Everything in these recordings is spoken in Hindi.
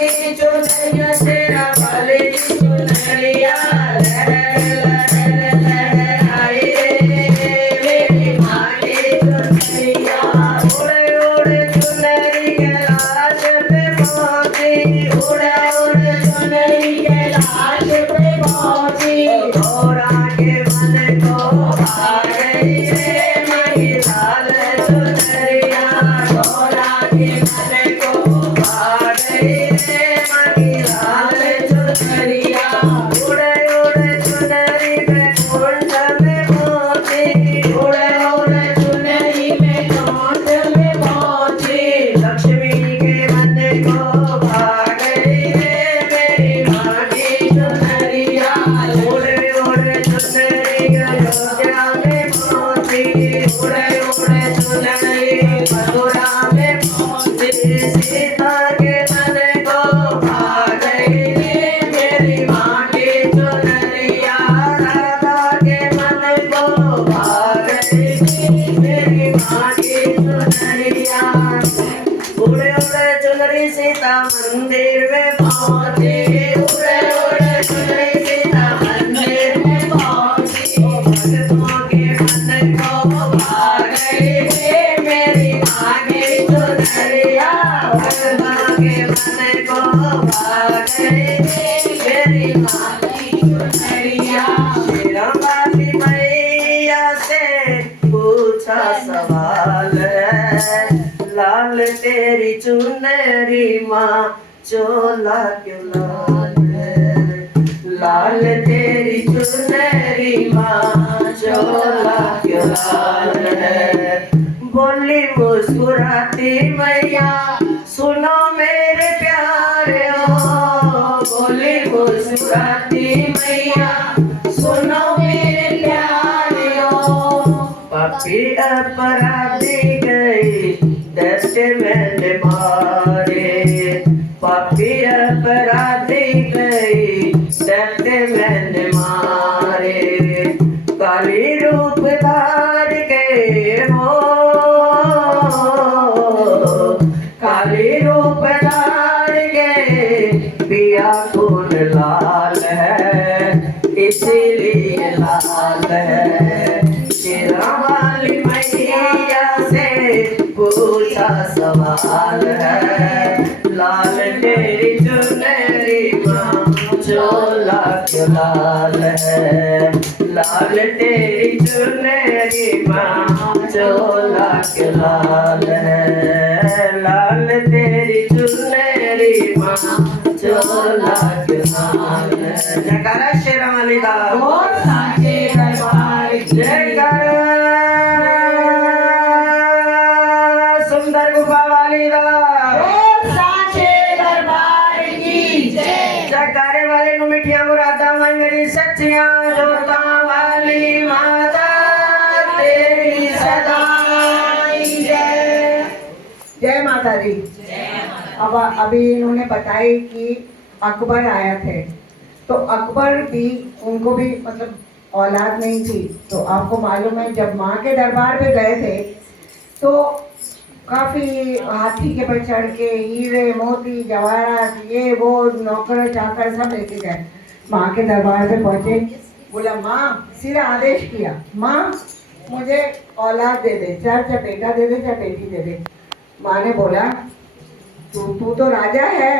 की चुनरिया शेरा वाली की चुनरिया लहराई रे मेरी माँ की चुनरिया उड़े उड़े चुनरी कैलाश पे पहुंची उड़े उड़े चुनरी कैलाश पे पहुंची घोड़ा के मन को भा गई रे मेरी लाल चुनरिया घोड़ा के मन को भा गई रे मेरी लाल चुनरिया उड़े उड़े चुनरी पे कुंड में पहुंची उड़े उड़े चुनरी में कुंड में पहुंची लक्ष्मी के मन को भा गई रे मेरी माँ की चुनरिया उड़े उड़े चुनरी अयोध्या में पहुंची उड़े उड़े चुनरी मथुरा में पहुंची सीता के मन को भा गई रे मेरी माँ की चुनरिया राधा के मन को भा गई रे मेरी माँ की चुनरिया उड़े उड़े चुनरी सीता मंदिर में पहुंची उड़े उड़े चुनरी सीता मंदिर में पहुंची भक्तों के मन को भा गई रे मेरी माँ की चुनरिया भक्तों के मन को भा गई रे मेरी माँ की चुनरिया शेरावाली मैया से पूछा सवाल लाल तेरी चुनरी माँ चोला क्यों लाल है लाल तेरी चुनरी माँ चोला क्यों लाल है बोली मुस्कुराती मैया सुनो मेरे प्यारे हो बोली मुस्कुराती मैया सुनो मेरे प्यारे हो पापी अपराधी गई दस्ते मैंने मारे पापी अपराधी गई दस्ते मैंने मारे काली रूप धार के हो काली रूप धार के पिया खून लाल है इसीलिए लाल है शेरावाली मैया से पूछा सवाल है लाल तेरी चुनरी माँ चोला क्यों लाल है लाल तेरी चुनरी माँ चोला क्यों लाल है लाल तेरी चुनरी माँ चोला क्यों लाल है जयकारा शेरावाली दा बोल साचे दरबार की जयकारा सुंदर गुफा वाली दा बोल साचे दरबार की जय जयकारे वाले नु मिठिया मुरादा मैं मेरी सच्चियां जोता वाली माता तेरी सदा जय जय माता दी। अब अभी इन्होंने बताई कि अकबर आया थे तो अकबर भी उनको भी मतलब औलाद नहीं थी तो आपको मालूम है जब माँ के दरबार पे गए थे तो काफी हाथी के पर चढ़ के हीरे मोती जवाहरात ये वो नौकर चाकर सब लेके गए माँ के दरबार पे पहुंचे बोला माँ सीधा आदेश किया माँ मुझे औलाद दे दे चाहे बेटा दे दे चाहे बेटी दे दे माँ ने बोला तू तो राजा है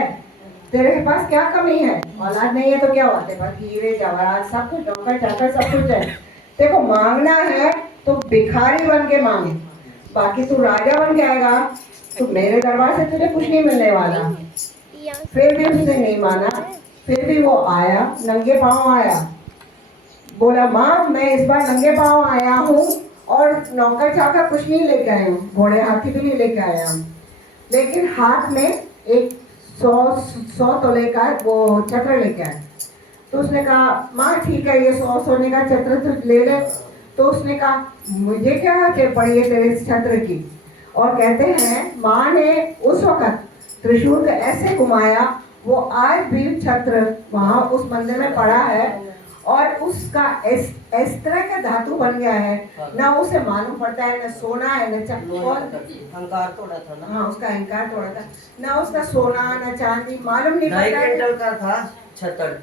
तेरे के पास क्या कमी है औलाद नहीं है तो क्या हुआ तेरे पास हीरे जवाहरात सब कुछ नौकर चाकर सब कुछ है देखो मांगना है तो भिखारी बन के मांगे बाकी तू राजा बन के आएगा तो मेरे दरबार से तुझे कुछ नहीं मिलने वाला फिर भी उसने नहीं माना फिर भी वो आया नंगे पांव आया बोला माँ मैं इस बार नंगे पांव आया हूँ और नौकर चाकर कुछ नहीं लेके आया हूँ घोड़े हाथी भी नहीं लेके आया हूँ लेकिन हाथ में एक 100 तोले का वो छत्र लेके आए तो उसने कहा माँ ठीक है ये 100 सोने का छत्र तो ले ले तो उसने कहा मुझे क्या पड़ी है तेरे छत्र की और कहते हैं माँ ने उस वक्त त्रिशूल को ऐसे घुमाया वो आज भी छत्र वहाँ उस मंदिर में पड़ा है और उसका इस तरह का धातु बन गया है, ना उसे मालूम पड़ता है न सोना है न चांदी। अहंकार थोड़ा था ना। हाँ, उसका अहंकार थोड़ा था, ना उसका सोना न चांदी मालूम नहीं 2.5 पड़ता क्विंटल का था छतर।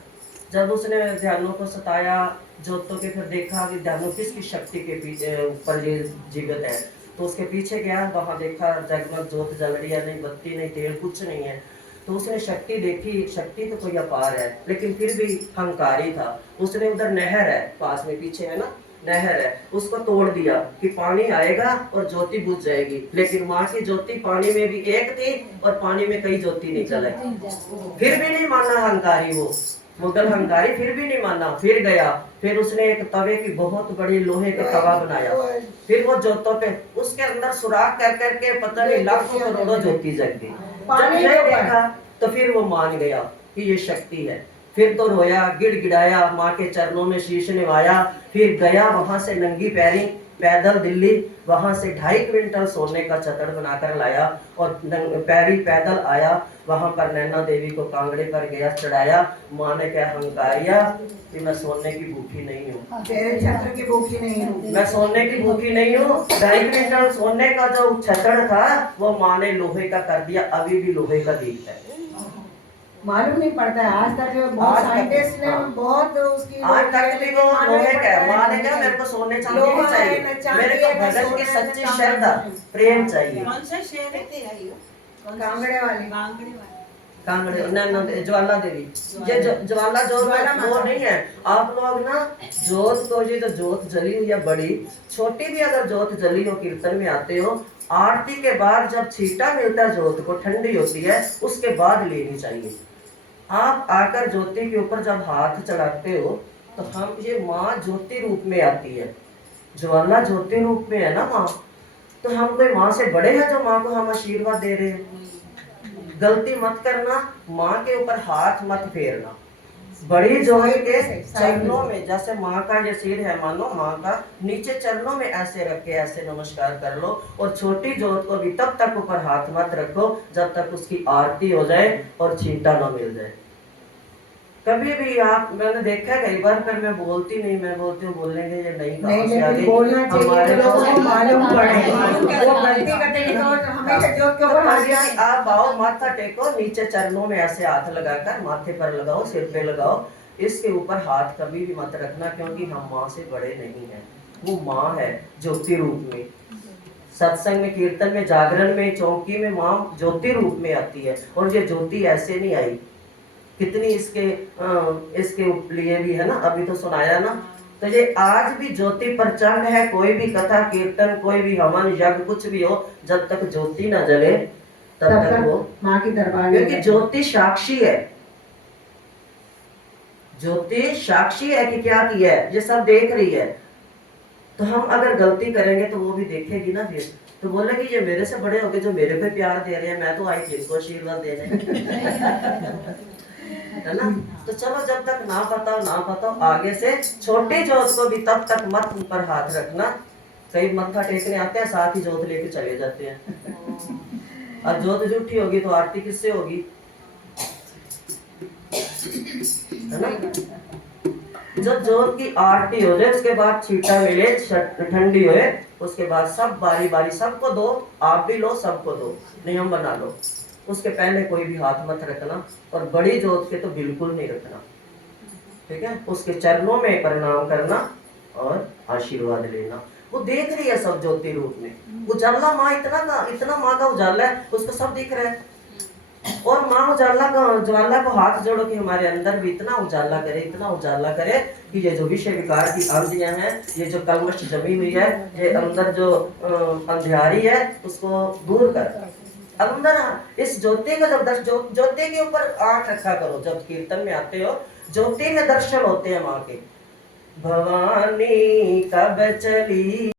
जब उसने ध्यानों को सताया, जोतों के फिर देखा कि ध्यानों किसकी शक्ति के पीछे ऊपर ये जीवित है, तो उसके पीछे गया, वहां देखा जगमग जोत जल रही है, नहीं बत्ती नहीं तेल कुछ नहीं है। तो उसने शक्ति देखी, शक्ति तो कोई अपार है, लेकिन फिर भी अहंकारी था। उसने उधर नहर है पास में, पीछे है ना नहर है, उसको तोड़ दिया कि पानी आएगा और ज्योति बुझ जाएगी। लेकिन माँ की ज्योति पानी में भी एक थी और पानी में कई ज्योति निकल आई। फिर भी नहीं माना अहंकारी, वो मुगल अहंकारी फिर भी नहीं माना। फिर गया, फिर उसने एक तवे की बहुत बड़ी लोहे का तवा बनाया, फिर वो जोतों पे उसके अंदर सुराख कर करके पता नहीं लाखों करोड़ों ज्योति जग गई। जब ये देखा तो फिर वो मान गया कि ये शक्ति है। फिर तो रोया, गिड़गिड़ाया, माँ के चरणों में शीश निभाया। फिर गया वहां से नंगी पैरी पैदल दिल्ली, वहां से 2.5 क्विंटल सोने का छतर बनाकर लाया और पैरी पैदल आया। वहां पर नैना देवी को कांगड़े पर गया, चढ़ाया। माँ ने क्या हंकारिया कि मैं सोने की भूखी नहीं हूँ, तेरे छत्र की भूखी नहीं हूँ, मैं सोने की भूखी नहीं हूँ। 2.5 क्विंटल सोने का जो छतर था वो माँ ने लोहे का कर दिया, अभी भी लोहे का दिखता है। मालूम नहीं पड़ता है आज तक। बहुत साइंटिस्ट ने बहुत उसकी आज तक भी वो लोहे का है। माँ ने कहा मेरे को सोने चांदी नहीं चाहिए, मेरे को भगत की सच्ची श्रद्धा प्रेम चाहिए। कौन सा शेर है? कांगड़े वाली कांगड़े नैना ज्वाला देवी, ये ज्वाला जोत वो नहीं है। आप लोग ना जोत को, ये जो जोत जली हुई है बड़ी छोटी भी अगर जोत जली हो, कीर्तन में आते हो, आरती के बाद जब छींटा मिलता है जोत को, ठंडी होती है, उसके बाद लेनी चाहिए। आप आकर ज्योति के ऊपर जब हाथ चढ़ाते हो तो हम ये माँ ज्योति रूप में आती है, ज्वाला ज्योति रूप में है ना माँ। तो हम कोई माँ से बड़े हैं जो माँ को हम आशीर्वाद दे रहे हैं? गलती मत करना, माँ के ऊपर हाथ मत फेरना। बड़ी ज्योति के चरणों में, जैसे माँ का ये सिर है, मानो माँ का, नीचे चरणों में ऐसे रख के ऐसे नमस्कार कर लो। और छोटी ज्योत को भी तब तक ऊपर हाथ मत रखो जब तक उसकी आरती हो जाए और छींटा ना मिल जाए। कभी भी आप, मैंने देखा है कई बार, पर मैं बोलती नहीं, मैं बोलती हूँ बोलने के ये नहीं बोलना चाहिए, लोगों को मालूम पड़े। वो गलती करते हैं तो हमेशा ज्योत के ऊपर हाथ कभी आप आओ, माथा टेको, नीचे चरणों में ऐसे हाथ लगाकर माथे पर लगाओ, सिर पे लगाओ, इसके ऊपर हाथ कभी भी मत रखना, क्योंकि हम माँ से बड़े नहीं हैं। वो माँ है ज्योति रूप में। सत्संग में, कीर्तन में, जागरण में, चौकी में माँ ज्योति रूप में आती है। और ये ज्योति ऐसे नहीं आई, कितनी इसके लिए भी है ना, अभी तो सुनाया ना। तो ये आज भी ज्योति प्रचंड है। कोई भी कथा कीर्तन, कोई भी हवन यज्ञ कुछ भी हो, जब तक ज्योति न जले तब तक वो माँ की दरबार, क्योंकि ज्योति साक्षी है। ज्योति साक्षी है कि क्या किया है, ये सब देख रही है। तो हम अगर गलती करेंगे तो वो भी देखेगी ना, फिर तो बोलेगी ये मेरे से बड़े हो गए जो मेरे पे प्यार दे रहे हैं, मैं तो आई थी इनको आशीर्वाद देने है ना। तो चलो, जब तक ना पता हो आगे से छोटी जोत को भी तब तक मत ऊपर हाथ रखना। कई मत्था टेकने आते हैं, साथ ही जोत लेके चले जाते हैं। और जोत झूठी होगी तो आरती किससे होगी, है ना। जब जोत की आरती हो जाए उसके बाद छींटा मिले, ठंडी होए, उसके बाद सब बारी बारी सबको दो, आप भी लो, सबको दो, नियम बना लो। उसके पहले कोई भी हाथ मत रखना, और बड़ी जोत के तो बिल्कुल नहीं रखना, ठीक है। उसके चरणों में प्रणाम करना और आशीर्वाद लेना। वो देख रही है सब ज्योति रूप में। उजाला माँ इतना माँ का उजाला है, उसको सब दिख रहा है। और माँ ज्वाला को हाथ जोड़ो कि हमारे अंदर भी इतना उजाला करे, इतना उजाला करे कि ये जो विषय विकार की आंधियां हैं, ये जो कलमश जमी हुई है, ये अंदर जो अंधियारी है, उसको दूर कर। अंदर इस ज्योति का जब ज्योति के ऊपर आंख रखा करो। जब कीर्तन में आते हो, ज्योति में दर्शन होते हैं माँ के। भवानी कब चली